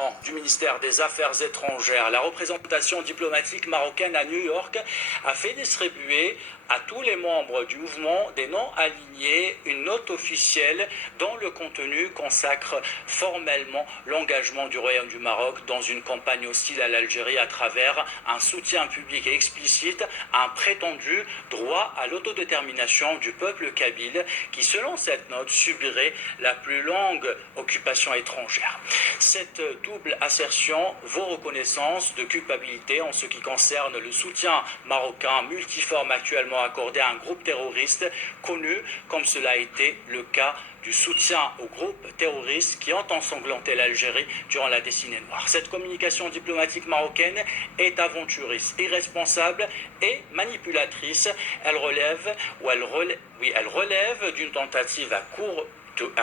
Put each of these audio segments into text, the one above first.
venant du ministère des Affaires étrangères, la représentation diplomatique marocaine à New York a fait distribuer à tous les membres du mouvement des non-alignés une note officielle dont le contenu consacre formellement l'engagement du Royaume du Maroc dans une campagne hostile à l'Algérie à travers un soutien public et explicite à un prétendu droit à l'autodétermination du peuple kabyle qui, selon cette note, subirait la plus longue occupation étrangère. Cette double assertion vaut reconnaissance de culpabilité en ce qui concerne le soutien marocain multiforme actuellement accordé à un groupe terroriste connu comme cela a été le cas du soutien au groupe terroriste qui ont ensanglanté l'Algérie durant la décennie noire. Cette communication diplomatique marocaine est aventuriste, irresponsable et manipulatrice. Elle relève d'une tentative à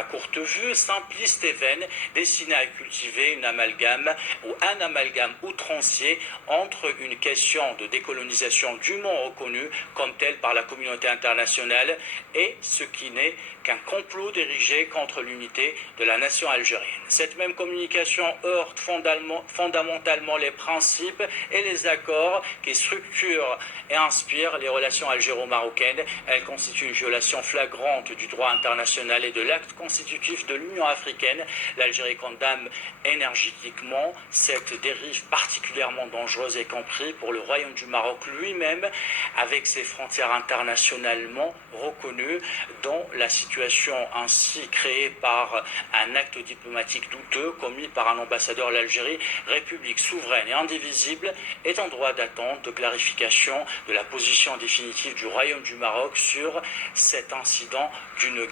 courte vue, simpliste et vaine, destinée à cultiver un amalgame outrancier entre une question de décolonisation dûment reconnue comme telle par la communauté internationale et ce qui n'est qu'un complot dirigé contre l'unité de la nation algérienne. Cette même communication heurte fondamentalement les principes et les accords qui structurent et inspirent les relations algéro-marocaines. Elle constitue une violation flagrante du droit international et de l'acte constitutif de l'Union africaine. L'Algérie condamne énergiquement cette dérive particulièrement dangereuse, y compris pour le Royaume du Maroc lui-même, avec ses frontières internationalement reconnues, dont la situation ainsi créée par un acte diplomatique douteux commis par un ambassadeur de l'Algérie, république souveraine et indivisible, est en droit d'attente de clarification de la position définitive du Royaume du Maroc sur cet incident d'une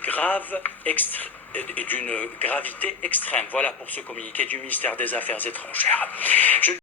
gravité extrême. Voilà pour ce communiqué du ministère des Affaires étrangères.